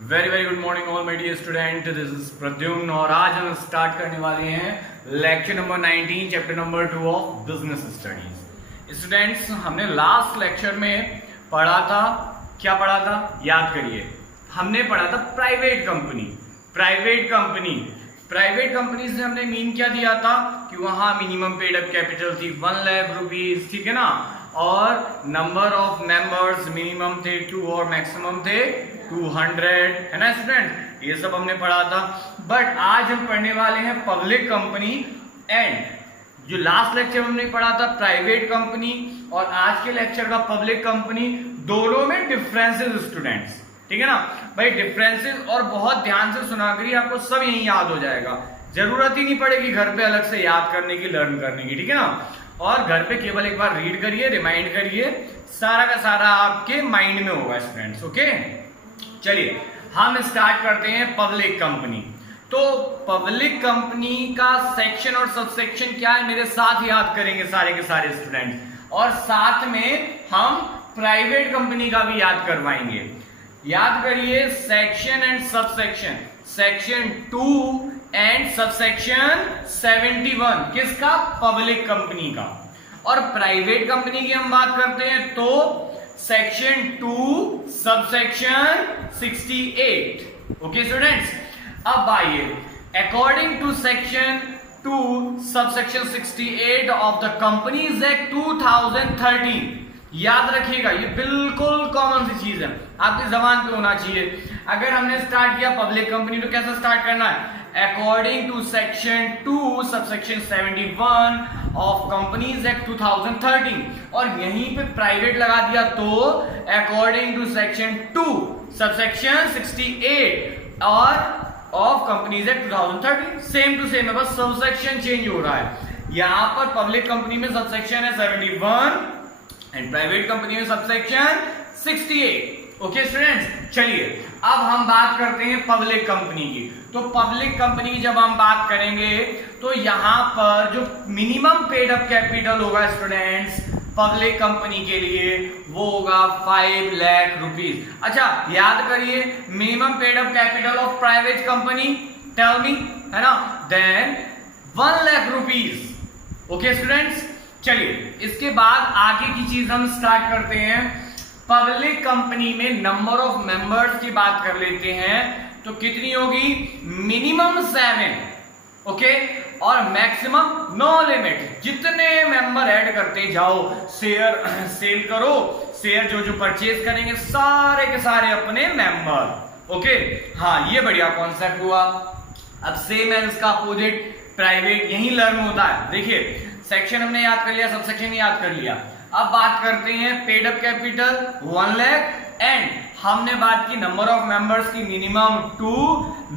Very very good morning all my dear student, this is Pradyumna और आज हम start करने वाले हैं lecture number 19 chapter number 2 of business studies. Students, हमने लास्ट लेक्चर में पढ़ा था, क्या पढ़ा था याद करिए। हमने पढ़ा था प्राइवेट कंपनी। प्राइवेट कंपनी से हमने मीन क्या दिया था कि वहां मिनिमम पेड अप कैपिटल थी 1 लाख रुपीज, ठीक है ना, और नंबर ऑफ मेंबर्स मिनिमम थे 2 और मैक्सिमम थे 200, है ना स्टूडेंट। ये सब हमने पढ़ा था। बट आज हम पढ़ने वाले हैं पब्लिक कंपनी एंड जो लास्ट लेक्चर हमने पढ़ा था प्राइवेट कंपनी और आज के लेक्चर का पब्लिक कंपनी, दोनों में डिफरेंसेस स्टूडेंट्स, ठीक है ना भाई, डिफरेंसेस। और बहुत ध्यान से सुना करिए, आपको सब यही याद हो जाएगा, जरूरत ही नहीं पड़ेगी घर पे अलग से याद करने की, लर्न करने की, ठीक है ना। और घर पे केवल एक बार रीड करिए, रिमाइंड करिए, सारा का सारा आपके माइंड में होगा स्टूडेंट्स। ओके, चलिए हम स्टार्ट करते हैं पब्लिक कंपनी। तो पब्लिक कंपनी का सेक्शन और सबसेक्शन क्या है मेरे साथ याद करेंगे सारे के सारे स्टूडेंट्स, और साथ में हम प्राइवेट कंपनी का भी याद करवाएंगे। याद करिए section and subsection, section 2 and subsection 71 किसका, पब्लिक कंपनी का। और प्राइवेट कंपनी की हम बात करते हैं तो सेक्शन 2 सबसेक्शन 68। ओके स्टूडेंट्स, अब आइए, according to section 2 subsection 68 of the companies act 2013, याद रखिएगा ये बिल्कुल कॉमन सी चीज है, आपकी जबान पे होना चाहिए। अगर हमने स्टार्ट किया पब्लिक कंपनी तो कैसे स्टार्ट करना है, according to section 2 subsection 71 of companies act 2013, और यहीं पे प्राइवेट लगा दिया तो अकॉर्डिंग टू सेक्शन 2 सबसेक्शन 68 और of companies act 2013, same to same है, बस सबसेक्शन चेंज हो रहा है। यहां पर पब्लिक कंपनी में सबसेक्शन है 71 एंड प्राइवेट कंपनी में सबसेक्शन 68। ओके स्टूडेंट्स, चलिए अब हम बात करते हैं पब्लिक कंपनी की। तो पब्लिक कंपनी की जब हम बात करेंगे तो यहां पर जो मिनिमम पेड अप कैपिटल होगा स्टूडेंट्स पब्लिक कंपनी के लिए वो होगा 5 लाख रुपीज। अच्छा याद करिए, minimum paid up capital of private company, tell me, है ना, then 1 lakh rupees. Okay students, चलिए इसके बाद आगे की चीज हम स्टार्ट करते हैं। पब्लिक कंपनी में नंबर ऑफ मेंबर्स की बात कर लेते हैं, तो कितनी होगी, मिनिमम 7, ओके, और मैक्सिमम नो लिमिट, जितने मेंबर ऐड करते जाओ, शेयर सेल करो, शेयर जो जो परचेज करेंगे सारे के सारे अपने मेंबर। ओके, हाँ ये बढ़िया कॉन्सेप्ट हुआ। अब सेम है इसका अपोजिट प्राइवेट, यही लर्न होता है। देखिए सेक्शन हमने याद कर लिया, सबसेक्शन याद कर लिया। अब बात करते हैं paid up capital 1 lakh and हमने बात की नंबर ऑफ मेंबर्स की minimum 2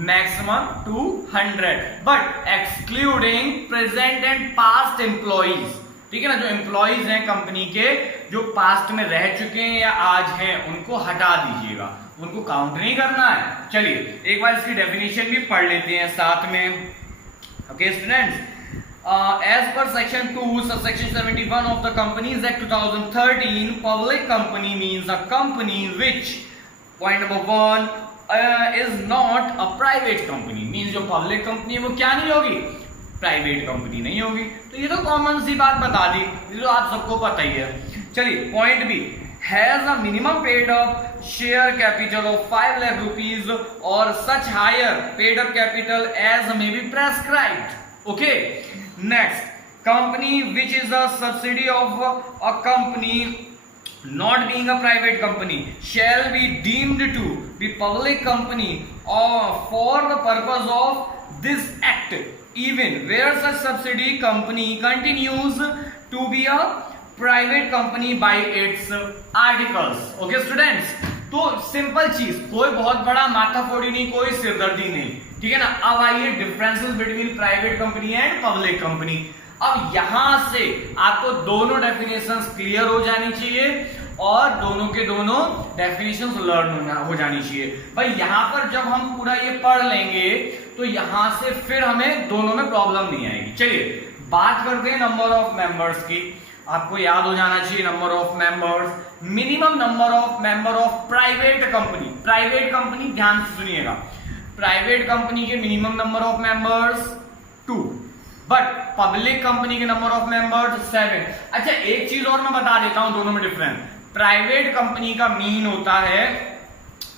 maximum 200, but excluding present and past employees, ठीक है ना, जो एम्प्लॉइज हैं कंपनी के जो पास्ट में रह चुके हैं या आज हैं उनको हटा दीजिएगा, उनको काउंट नहीं करना है। चलिए एक बार इसकी डेफिनेशन भी पढ़ लेते हैं साथ में। Okay students, as per section 2 subsection 71 of the Companies Act 2013, public company means a company which, point number 1, is not a private company, means जो public company है वो क्या नहीं होगी, प्राइवेट कंपनी नहीं होगी। तो ये तो कॉमन सी बात बता दी, ये तो आप सबको पता ही है। चलिए point B, has a minimum paid up share capital of 5 lakh rupees or such higher paid up capital as may be prescribed. Okay, next, company which is a subsidiary of a company not being a private company shall be deemed to be public company or for the purpose of this act, even where such subsidiary company continues to be a private company by its articles. Okay students, तो simple चीज, कोई बहुत बड़ा माथाफोड़ी नहीं, कोई सिरदर्दी नहीं, ठीक है ना। अब आइए differences between private company and public company. अब यहां से आपको दोनों डेफिनेशंस क्लियर हो जानी चाहिए और दोनों के दोनों डेफिनेशंस लर्न हो जानी चाहिए। भाई यहां पर जब हम पूरा ये पढ़ लेंगे तो यहां से फिर हमें दोनों में प्रॉब्लम नहीं आएगी। चलिए बात करते हैं नंबर ऑफ मेंबर्स की। आपको याद हो जाना चाहिए number of members, minimum number of member of private company. Private company, ध्यान से सुनिएगा, प्राइवेट कंपनी के minimum number of members 2, but public company के नंबर ऑफ मेंबर्स 7। अच्छा एक चीज और मैं बता देता हूं दोनों में डिफरेंस। प्राइवेट कंपनी का मीन होता है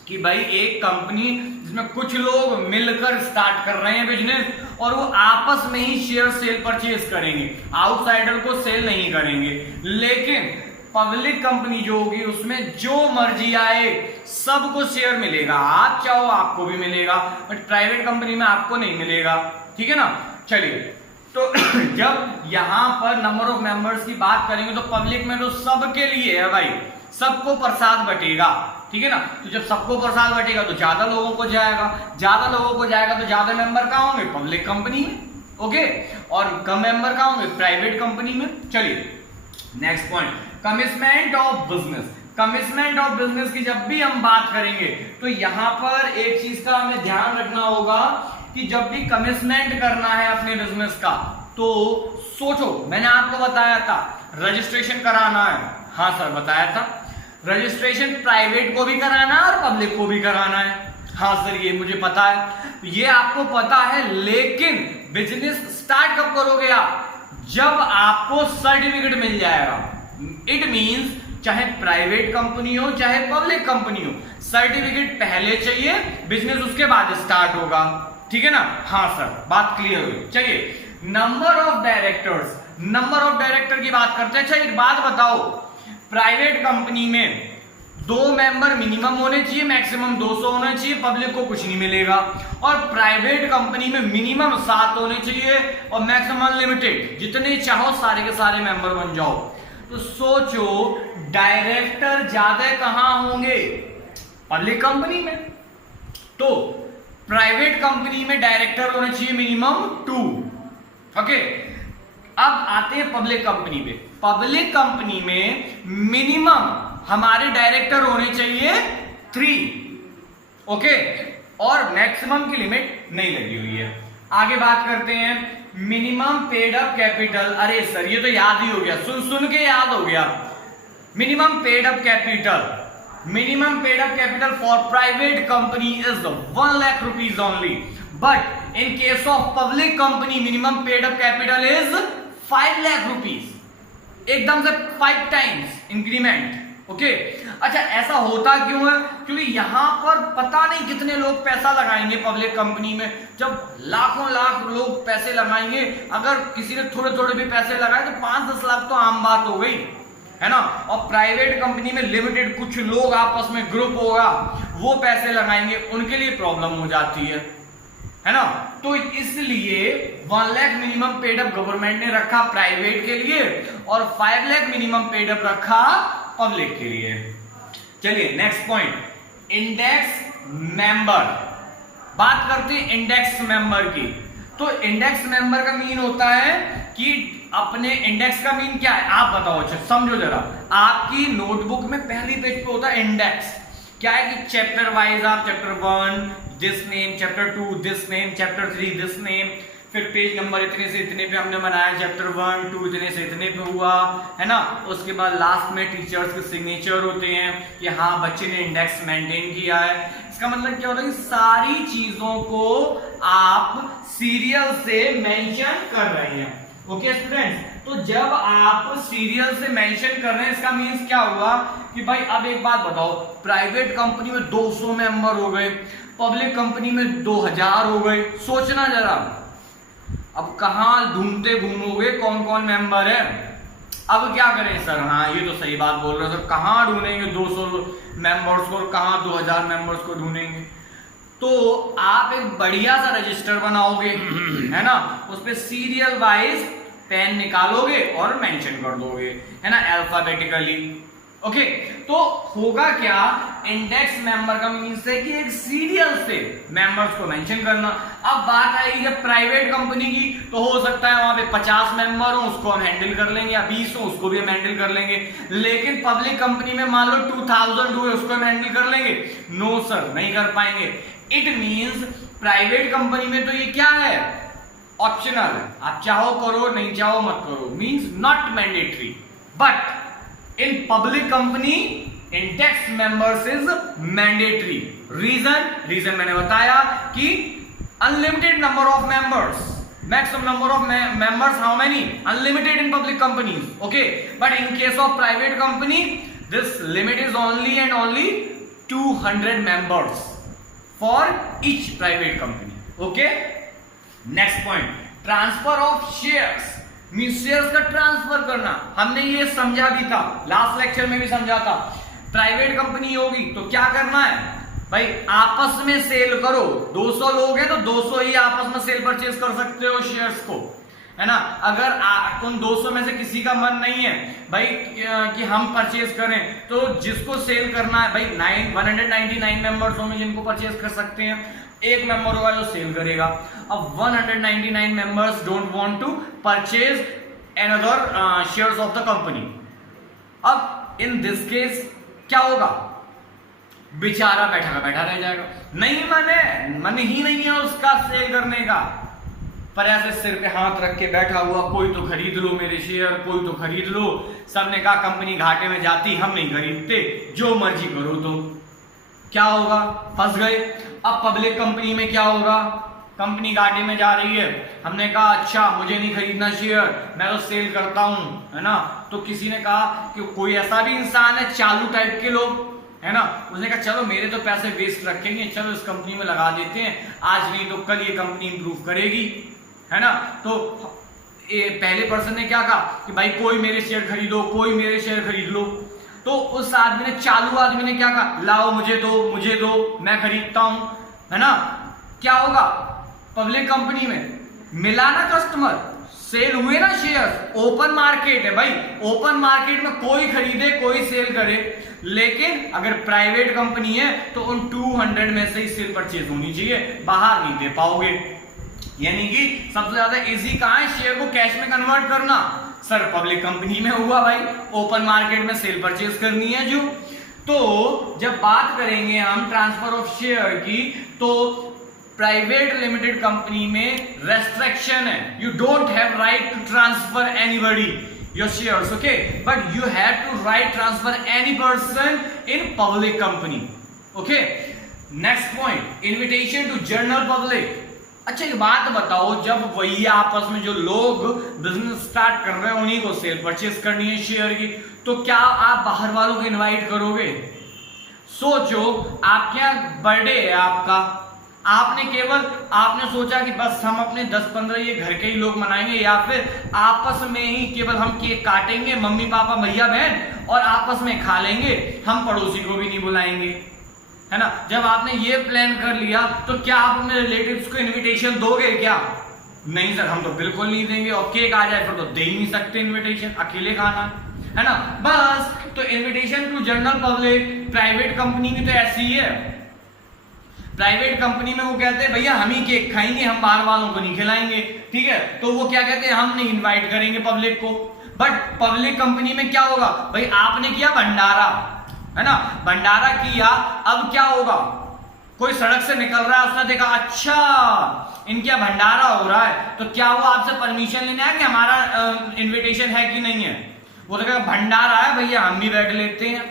कि भाई एक कंपनी जिसमें कुछ लोग मिलकर स्टार्ट कर रहे हैं बिजनेस और वो आपस में ही शेयर सेल परचेज करेंगे, आउटसाइडर को सेल नहीं करेंगे। लेकिन पब्लिक कंपनी जो होगी उसमें जो मर्जी आए सबको शेयर मिलेगा, आप चाहो आपको भी मिलेगा, बट प्राइवेट कंपनी में आपको नहीं मिलेगा। ठीक है ना। चलिए, तो जब यहां पर नंबर ऑफ मेंबर्स की बात करेंगे तो पब्लिक में तो सबके लिए है भाई, सबको प्रसाद बटेगा। ठीक है ना। तो जब सबको प्रसाद बटेगा तो ज्यादा लोगों को जाएगा, ज्यादा लोगों को जाएगा तो ज्यादा मेंबर कहां होंगे, पब्लिक कंपनी में। ओके, और कम मेंबर कहां होंगे, प्राइवेट कंपनी में। चलिए next point, commitment of business. Commitment of business की जब भी हम बात करेंगे तो यहां पर एक चीज का हमें ध्यान रखना होगा कि जब भी कमिटमेंट करना है अपने बिजनेस का तो सोचो, मैंने आपको बताया था रजिस्ट्रेशन कराना है। हाँ सर बताया था, रजिस्ट्रेशन प्राइवेट को भी कराना है और पब्लिक को भी कराना है। हाँ सर ये मुझे पता है, ये आपको पता है, लेकिन बिजनेस स्टार्ट कब करोगे आप, जब आपको सर्टिफिकेट मिल जाएगा। इट मींस चाहे प्राइवेट कंपनी हो चाहे पब्लिक कंपनी हो, सर्टिफिकेट पहले चाहिए, बिजनेस उसके बाद स्टार्ट होगा। ठीक है ना। हाँ सर बात क्लियर हुई। चलिए number of directors, number of director की बात करते हैं। अच्छा एक बात बताओ, प्राइवेट कंपनी में 2 मेंबर मिनिमम होने चाहिए, मैक्सिमम 200 होना चाहिए, पब्लिक को कुछ नहीं मिलेगा। और प्राइवेट कंपनी में मिनिमम 7 होने चाहिए और मैक्सिमम अनलिमिटेड, जितने चाहो सारे के सारे मेंबर बन जाओ। तो सोचो डायरेक्टर ज्यादा कहां होंगे, पब्लिक कंपनी में। तो प्राइवेट कंपनी में डायरेक्टर होने चाहिए मिनिमम 2। ओके, अब आते हैं पब्लिक कंपनी पे। पब्लिक कंपनी में मिनिमम हमारे डायरेक्टर होने चाहिए 3। ओके, और मैक्सिमम की लिमिट नहीं लगी हुई है। आगे बात करते हैं मिनिमम पेड अप कैपिटल। अरे सर ये तो याद ही हो गया, सुन सुन के याद हो गया। Minimum paid up capital, minimum paid up capital for private company is 1 lakh rupees only, but in case of public company minimum paid up capital is 5 lakh rupees, एकदम से 5 times इंक्रीमेंट। ओके, अच्छा ऐसा होता क्यों है, क्योंकि यहां पर पता नहीं कितने लोग पैसा लगाएंगे पब्लिक कंपनी में। जब लाखों लाख लोग पैसे लगाएंगे, अगर किसी ने थोड़े थोड़े भी पैसे लगाए तो 5-10 लाख तो आम बात हो गई, है ना। और प्राइवेट कंपनी में लिमिटेड कुछ लोग आपस में ग्रुप होगा, वो पैसे लगाएंगे, उनके लिए प्रॉब्लम हो जाती है ना। तो इसलिए 1 lakh minimum paid up government ने रखा प्राइवेट के लिए और 5 लाख मिनिमम पेड अप रखा पब्लिक के लिए। चलिए नेक्स्ट पॉइंट, इंडेक्स मेंबर। बात करते हैं इंडेक्स मेंबर की। तो इंडेक्स मेंबर का मीन होता है कि अपने इंडेक्स का मीन क्या है आप बताओ, अच्छा समझो जरा। आपकी नोटबुक में पहली पेज पे होता है इंडेक्स। क्या है कि चैप्टर वाइज आप chapter 1 this name, chapter 2 this name, chapter 3 this name, फिर पेज नंबर इतने से इतने पे हमने बनाया, चैप्टर 1 2 इतने से इतने पे हुआ, है ना। उसके बाद लास्ट में टीचर्स के सिग्नेचर होते हैं कि हाँ बच्चे ने इंडेक्स मेंटेन किया है। इसका मतलब क्या होता है कि सारी चीजों को आप सीरियल से मेंशन कर रहे हैं। ओके स्टूडेंट्स, तो जब आप सीरियल से मेंशन कर रहे हैं इसका मीन्स क्या हुआ कि भाई अब एक बात बताओ, प्राइवेट कंपनी में 200 मेंबर हो गए, पब्लिक कंपनी में 2000 हो गए। सोचना जरा, अब कहां ढूंढते घूमोगे कौन कौन मेंबर है। अब क्या करें सर, हाँ ये तो सही बात बोल रहे हो सर, कहां ढूंढेंगे 200 मेंबर्स को, कहां 2000 मेंबर्स को ढूंढेंगे। तो आप एक बढ़िया सा रजिस्टर बनाओगे, है ना, उस पे सीरियल वाइज पेन निकालोगे और मेंशन कर दोगे, है ना, अल्फाबेटिकली। ओके, तो होगा क्या, इंडेक्स मेंबर का मीन्स है कि एक सीरियल से मेंबर्स को मेंशन करना। अब बात आएगी जब प्राइवेट कंपनी की, तो हो सकता है वहां पे 50 मेंबर हो, उसको हम हैंडल कर लेंगे, या 20 हो उसको भी हम हैंडल कर लेंगे। लेकिन पब्लिक कंपनी में मान लो 2000 हुए, उसको हम हैंडल कर लेंगे? नो सर, नहीं कर पाएंगे। इट मीन्स प्राइवेट कंपनी में तो ये क्या है, ऑप्शनल है, आप चाहो करो नहीं चाहो मत करो, means not mandatory. But in public company index members is mandatory. Reason मैंने बताया कि unlimited number of members, maximum number of members, how many? Unlimited in public companies, okay, but in case of private company this limit is only and only 200 members for each private company, okay. Next point, transfer of shares, means shares का transfer करना। हमने ये समझा भी था, last lecture में भी समझा था। प्राइवेट कंपनी होगी तो क्या करना है भाई, आपस में सेल करो। 200 लोग हैं तो 200 ही आपस में सेल परचेज कर सकते हो शेयर्स को, है ना। अगर उन 200 में से किसी का मन नहीं है भाई कि हम परचेज करें, तो जिसको सेल करना है भाई 199 मेंबर्स होंगे जिनको परचेज कर सकते हैं, एक मेंबर होगा जो सेल करेगा। अब 199 members don't want to purchase another shares of the company. अब इन दिस केस क्या होगा, बेचारा बैठा का बैठा रह जाएगा। नहीं मन ही नहीं है उसका सेल करने का, पर ऐसे सिर पे हाथ रख के बैठा हुआ, कोई तो खरीद लो मेरे शेयर, कोई तो खरीद लो। सबने कहा कंपनी घाटे में जाती, हम नहीं खरीदते, जो मर्जी करो। तो क्या होगा, फंस गए। अब पब्लिक कंपनी में क्या होगा, कंपनी घाटे में जा रही है, हमने कहा अच्छा मुझे नहीं खरीदना शेयर, मैं तो सेल करता हूं, है ना। तो किसी ने कहा कि कोई ऐसा भी इंसान है चालू टाइप के लोग, है ना, उसने कहा चलो मेरे तो पैसे वेस्ट रखेंगे, चलो इस कंपनी में लगा देते हैं, आज नहीं तो कल ये कंपनी इंप्रूव करेगी, है ना। तो पहले पर्सन ने क्या कहा कि भाई कोई मेरे शेयर खरीदो, कोई मेरे शेयर खरीद लो। तो उस आदमी ने, चालू आदमी ने क्या कहा, लाओ मुझे दो, मैं खरीदता हूं, है ना। क्या होगा, पब्लिक कंपनी में मिला ना कस्टमर, सेल हुए ना शेयर। ओपन मार्केट है भाई, ओपन मार्केट में कोई खरीदे कोई सेल करे। लेकिन अगर प्राइवेट कंपनी है तो उन 200 में से ही सेल परचेज होनी चाहिए, बाहर नहीं दे पाओगे। यानी कि सबसे ज्यादा इजी कहां है शेयर को कैश में कन्वर्ट करना, सर पब्लिक कंपनी में हुआ भाई, ओपन मार्केट में सेल परचेज करनी है जो। तो जब बात करेंगे हम ट्रांसफर ऑफ शेयर की, तो प्राइवेट लिमिटेड कंपनी में रेस्ट्रिक्शन है, you don't have right to transfer anybody your shares, okay, but you have to right transfer any person in public company, okay. Next point, invitation to general public। अच्छा एक बात बताओ, जब वही आपस में जो लोग बिजनेस स्टार्ट कर रहे हैं उन्हीं को सेल परचेज करनी है शेयर की, तो क्या आप बाहर वालों को इनवाइट करोगे? सोचो आपके यहाँ बर्थडे है आपका, आपने सोचा कि बस हम अपने 10-15 ये घर के ही लोग मनाएंगे, या फिर आपस में ही केवल हम केक काटेंगे, मम्मी पापा भैया बहन, और आपस में खा लेंगे, हम पड़ोसी को भी नहीं बुलाएंगे, है ना। जब आपने ये प्लान कर लिया तो क्या आप अपने रिलेटिव्स को इनविटेशन दोगे क्या? नहीं सर, हम तो बिल्कुल नहीं देंगे, और केक आ जाए फिर तो दे ही नहीं सकते इन्विटेशन, अकेले खाना, है ना। बस तो invitation to general public private company की तो ऐसी ही है। प्राइवेट कंपनी में वो कहते हैं भैया हम ही केक खाएंगे, हम बाहर वालों को नहीं खिलाएंगे, ठीक है। तो वो क्या कहते हैं, हम नहीं इनवाइट करेंगे पब्लिक को। बट पब्लिक कंपनी में क्या होगा भाई, आपने किया भंडारा, है ना, भंडारा किया, अब क्या होगा, कोई सड़क से निकल रहा है, उसने देखा अच्छा इनके भंडारा हो रहा है, तो क्या वो आपसे परमिशन लेने आया कि हमारा इनविटेशन है कि नहीं है? वो तो कहेगा भंडारा है भैया, हम भी बैठ लेते हैं,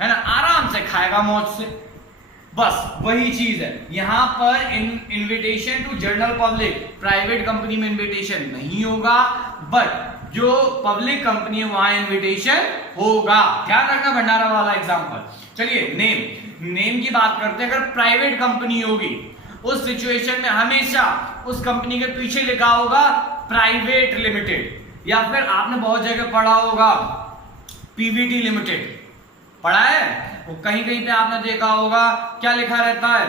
है ना, आराम से खाएगा मौज से। बस वही चीज है यहां पर। Invitation to general public private company में इनविटेशन नहीं होगा, बट जो पब्लिक कंपनी है वहां इनविटेशन होगा। ध्यान रखना भंडारा वाला एग्जांपल। चलिए नेम की बात करते हैं। अगर प्राइवेट कंपनी होगी उस सिचुएशन में हमेशा उस कंपनी के पीछे लिखा होगा प्राइवेट लिमिटेड, या फिर आपने बहुत जगह पढ़ा होगा पीवीटी लिमिटेड, पढ़ा है वो, कहीं कहीं पे आपने देखा होगा क्या लिखा रहता है,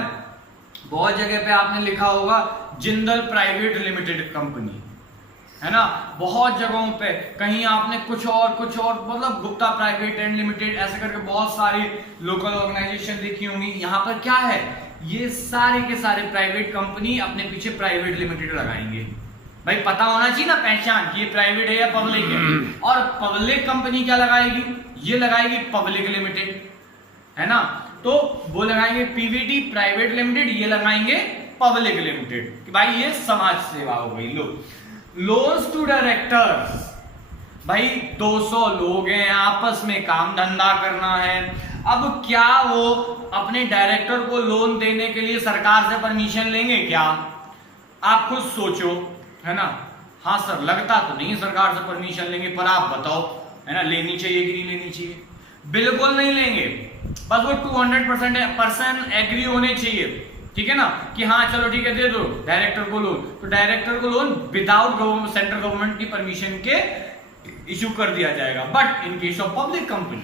बहुत जगह पे आपने लिखा होगा जिंदल प्राइवेट लिमिटेड कंपनी, है ना। बहुत जगहों पे कहीं आपने कुछ और मतलब गुप्ता प्राइवेट एंड लिमिटेड ऐसे करके बहुत सारी लोकल ऑर्गेनाइजेशन देखी होंगी। यहाँ पर क्या है, ये सारे के सारे प्राइवेट कंपनी अपने पीछे प्राइवेट लिमिटेड लगाएंगे। भाई पता होना चाहिए ना पहचान कि ये प्राइवेट है या पब्लिक है। और पब्लिक कंपनी क्या लगाएगी, ये लगाएगी पब्लिक लिमिटेड, है ना। तो वो लगाएंगे पीवीटी प्राइवेट लिमिटेड, ये लगाएंगे पब्लिक लिमिटेड कि भाई ये समाज सेवा हो गई। लो लोन्स टू डायरेक्टर्स, भाई 200 लोग हैं, आपस में काम धंधा करना है। अब क्या वो अपने डायरेक्टर को लोन देने के लिए सरकार से परमिशन लेंगे क्या? आप खुद सोचो, है ना। हाँ सर, लगता तो नहीं सरकार से परमिशन लेंगे, पर आप बताओ, है ना, लेनी चाहिए कि नहीं लेनी चाहिए? बिल्कुल नहीं लेंगे। बस वो 200% एग्री होने चाहिए, ठीक है ना, कि हाँ चलो ठीक है दे दो डायरेक्टर को लोन। तो डायरेक्टर को लोन विदाउट सेंट्रल गवर्नमेंट की परमिशन के इशू कर दिया जाएगा। But in case of public company,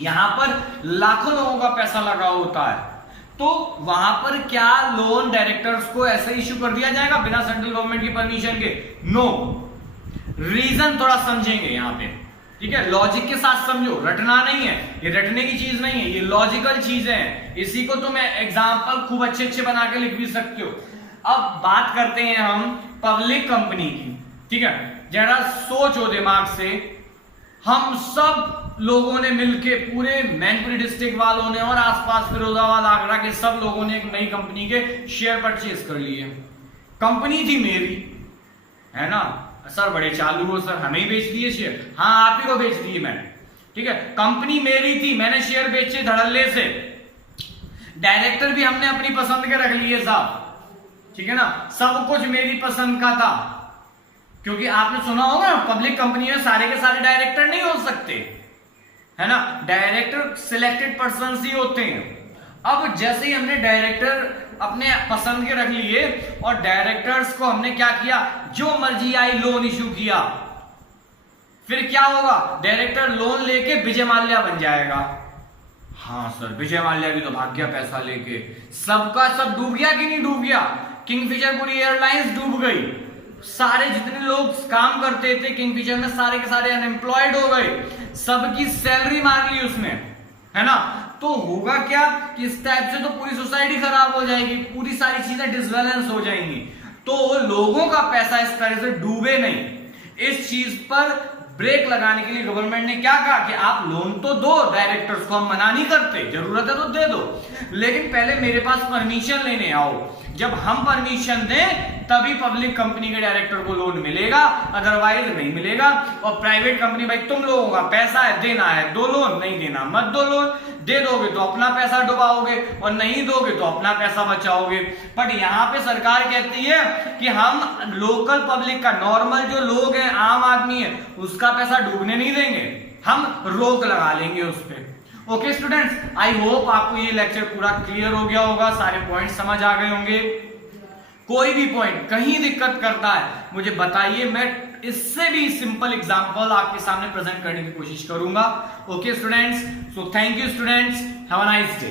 यहां पर लाखों लोगों का पैसा लगा होता है, तो वहां पर क्या लोन डायरेक्टर्स को ऐसे इशू कर दिया जाएगा बिना सेंट्रल गवर्नमेंट की परमिशन के? नो। रीजन थोड़ा समझेंगे यहां पे, ठीक है, लॉजिक के साथ समझो, रटना नहीं है, ये रटने की चीज नहीं है, ये लॉजिकल चीजें हैं। इसी को तो मैं एग्जांपल खूब अच्छे अच्छे बना के लिख भी सकते हो। अब बात करते हैं हम पब्लिक कंपनी की, ठीक है। जरा सोचो दिमाग से, हम सब लोगों ने मिलके, पूरे मैनपुरी डिस्ट्रिक्ट वालों ने और आसपास फिरोजाबाद आगरा के सब लोगों ने एक नई कंपनी के शेयर परचेज कर लिए। कंपनी थी मेरी, है ना। सर बड़े चालू हो सर, हमें ही बेच दिए शेयर। हाँ आप ही को बेच दिए मैंने, ठीक है। कंपनी मेरी थी, मैंने शेयर बेचे धड़ल्ले से। डायरेक्टर भी हमने अपनी पसंद के रख लिए साहब, ठीक है ना। सब कुछ मेरी पसंद का था, क्योंकि आपने सुना होगा पब्लिक कंपनी में सारे के सारे डायरेक्टर नहीं हो सकते, है ना। डायरेक्टर सिलेक्टेड पर्सन ही होते हैं। अब जैसे ही हमने डायरेक्टर अपने पसंद के रख लिए और डायरेक्टर्स को हमने क्या किया, जो मर्जी आई लोन इशू किया, फिर क्या होगा, डायरेक्टर लोन लेके विजय माल्या बन जाएगा। हाँ सर, विजय माल्या भी तो भाग गया पैसा लेके। सबका सब डूब गया कि नहीं डूब गया? किंगफिशर पूरी एयरलाइंस डूब गई, सारे जितने लोग काम करते थे किंगफिशर में सारे के सारे अनएम्प्लॉयड हो गए, सबकी सैलरी मार ली उसने, है ना। तो होगा क्या कि इस टाइप से तो पूरी सोसाइटी खराब हो जाएगी, पूरी सारी चीजें डिसबैलेंस हो जाएंगी। तो लोगों का पैसा इस तरह से डूबे नहीं। इस चीज पर ब्रेक लगाने के लिए गवर्नमेंट ने क्या कहा कि आप लोन तो दो डायरेक्टर्स को, हम मना नहीं करते, जरूरत है तो दे दो, लेकिन पहले मेरे पास परमिशन लेने आओ। जब हम परमिशन दें तभी पब्लिक कंपनी के डायरेक्टर को लोन मिलेगा, अदरवाइज नहीं मिलेगा। और प्राइवेट कंपनी, भाई तुम लोगों का पैसा है, देना है दो लोन, नहीं देना मत दो लोन। दे दोगे तो अपना पैसा डुबाओगे और नहीं दोगे तो अपना पैसा बचाओगे। बट यहाँ पे सरकार कहती है कि हम लोकल पब्लिक का, नॉर्मल जो लोग हैं, आम आदमी है, उसका पैसा डूबने नहीं देंगे, हम रोक लगा लेंगे उस पर। ओके स्टूडेंट्स, आई होप आपको ये लेक्चर पूरा क्लियर हो गया होगा, सारे पॉइंट समझ आ गए होंगे। कोई भी पॉइंट कहीं दिक्कत करता है मुझे बताइए, मैं इससे भी सिंपल एग्जांपल आपके सामने प्रेजेंट करने की कोशिश करूंगा। Okay students, so thank you students, have a nice day.